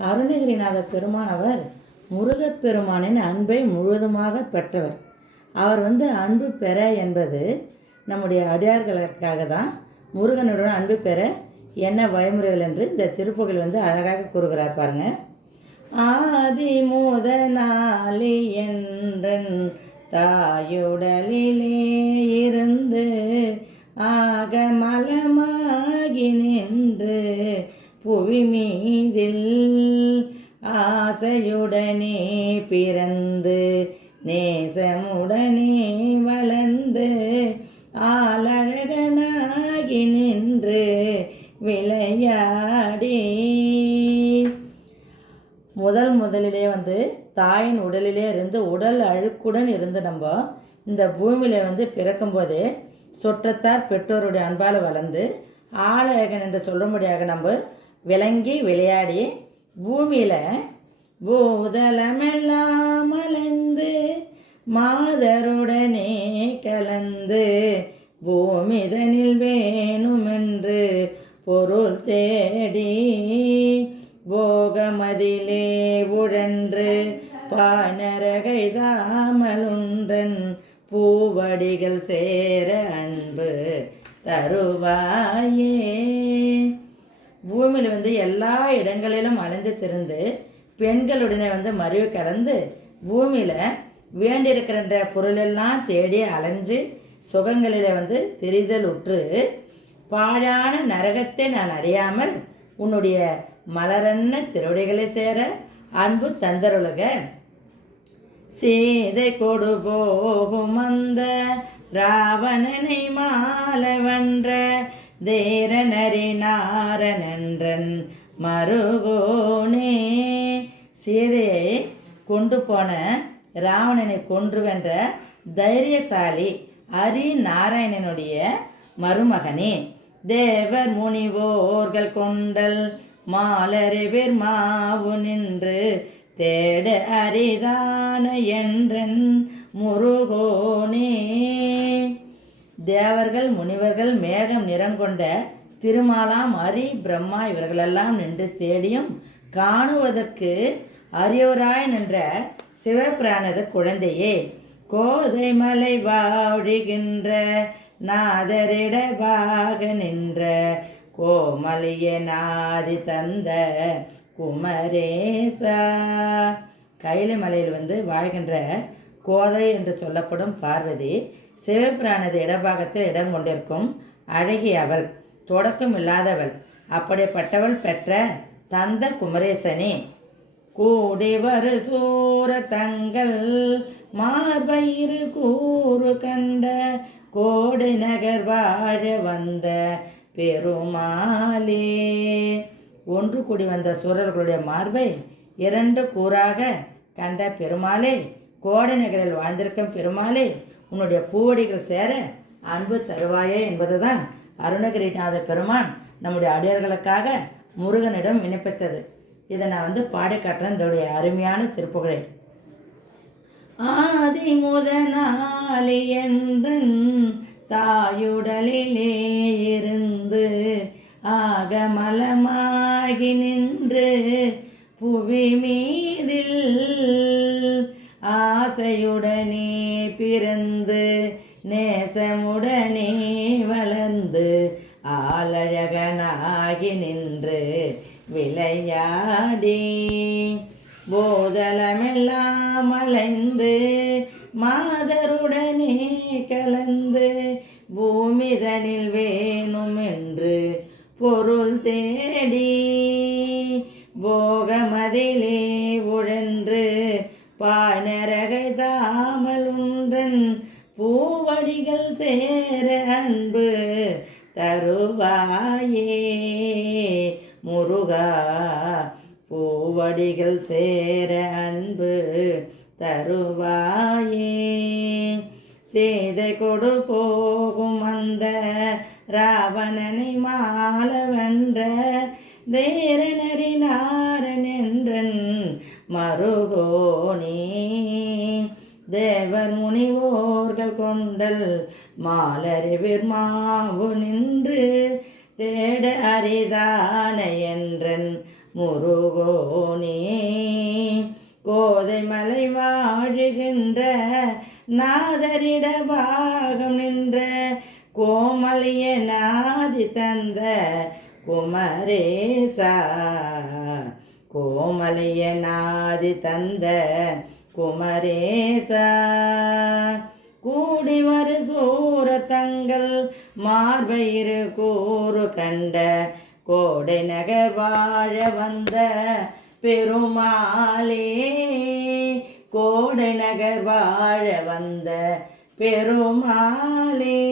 அருணகிரிநாத பெருமான் அவர் முருகப்பெருமானின் அன்பை முழுவதுமாக பெற்றவர். அவர் அன்பு பெற என்பது நம்முடைய அடியார்களுக்காக தான். முருகனுடன் அன்பு பெற என்ன வழிமுறைகள் என்று இந்த திருப்புகழ் அழகாக கூறுகிறார் பாருங்க. ஆதி முதனாலி என்றன் தாயுடலிலே இருந்து ஆக மலமாகி நின்று புவி மீதில் ஆசையுடனே பிறந்து நேசமுடனே வளர்ந்து ஆளழகனாகி நின்று விளையாடி. முதலிலே தாயின் உடலிலே இருந்து உடல் அழுக்குடன் இருந்து நம்ம இந்த பூமியில் பிறக்கும்போதே சொற்றத்தார் பெற்றோருடைய அன்பால் வளர்ந்து ஆளழகன் என்று சொல்லும்படியாக நம்ம விளங்கி விளையாடி பூமியில் பூதலமெல்லாம் அலைந்து மாதருடனே கலந்து பூமிதனில் வேணுமென்று பொருள் தேடி போகமதிலே உழன்று பானரகை தாமலுன்றன் பூவடிகள் சேர அன்பு தருவாயே. பூமியில் எல்லா இடங்களிலும் அலைந்து திருந்து பெண்களுடனே மறிவு கலந்து பூமியில் வேண்டியிருக்கிற பொருளெல்லாம் தேடி அலைஞ்சு சுகங்களில் தெரிதல் உற்று பாழான நரகத்தை நான் அடையாமல் உன்னுடைய மலரன்ன திருவடிகளை சேர அன்பு தந்தருலக. சீதை கொடு போகும் அந்த ராவணனை மாலவன்ற தேரனரி நாரணன்றன் மருகோனே. சீதையை கொண்டு போன ராவணனை கொன்று வென்ற தைரியசாலி ஹரி நாராயணனுடைய மருமகனே. தேவர் முனிவோர்கள் கொண்டல் மாலறிவிர் மாவு நின்று தேட அரிதான என்றன் முருகோனே. தேவர்கள் முனிவர்கள் மேகம் நிறங்கொண்ட திருமாலாம் ஹரி பிரம்மா இவர்களெல்லாம் நின்று தேடியும் காணுவதற்கு அரியவராய் நின்ற சிவபிரானது குழந்தையே. கோதை மலை வாழுகின்ற நாதரிடவாக நின்ற கோமலிய நாதி தந்த குமரேசா. கைலை மலையில் வாழ்கின்ற கோதை என்று சொல்லப்படும் பார்வதி சிவபிரானது இடபாகத்தில் இடம் கொண்டிருக்கும் அழகி அவள், தொடக்கம் இல்லாதவள். அப்படிப்பட்டவள் பெற்ற தந்த குமரேசனே. கூடி வரு சூர தங்கள் மார்பயிறு கூறு கண்ட கோடை நகர் வாழ வந்த பெருமாளே. ஒன்று கூடி வந்த சூரர்களுடைய மார்பை இரண்டு கூறாக கண்ட பெருமாளே, கோடை நகரில் வாழ்ந்திருக்கும் பெருமாளே, உன்னுடைய பூவடிகள் சேர அன்பு தருவாயே என்பதுதான் அருணகிரிநாத பெருமான் நம்முடைய அடியார்களுக்காக முருகனிடம் விண்ணப்பித்தது. இதை நான் பாடி காட்டுறேன் இதோடைய அருமையான திருப்புகழை. ஆதி முதனாலி என்றன் தாயுடலிலே இருந்து ஆகமலமாகி நின்று புவி மீதில் ஆசையுடனே பிறந்து நேசமுடனே வளர்ந்து ஆளழகனாகி நின்று விளையாடி போதலமெல்லாம் அலைந்து மாதருடனே கலந்து பூமிதனில் வேணுமென்று பொருள் தேடி போகமதிலே உழன்று பானரகை தாமலுன்றன் பூவடிகள் சேர அன்பு தருவாயே. முருகா பூவடிகள் சேர அன்பு தருவாயே. சேதை கொடு போகும் அந்த ராவணனை மாலவன்ற தேரனரி நாரணன்றன் மருகோனே. தேவர் முனிவோர்கள் கொண்டல் மாலறிவிர் மாவு நின்று தேட அரிதான என்றன் முருகோனே. கோதை மலை வாழுகின்ற நாதரிட பாகம் நின்ற கோமலிய நாதி தந்த குமரேசா. கோமலிய நாதி தந்த குமரேசா. கூடி வரு சூர தங்கள் மார்பயிறு கூறு கண்ட கோடை நகர் வாழ வந்த பெருமாளே. கோடை நகர் வாழ வந்த பெருமாளே.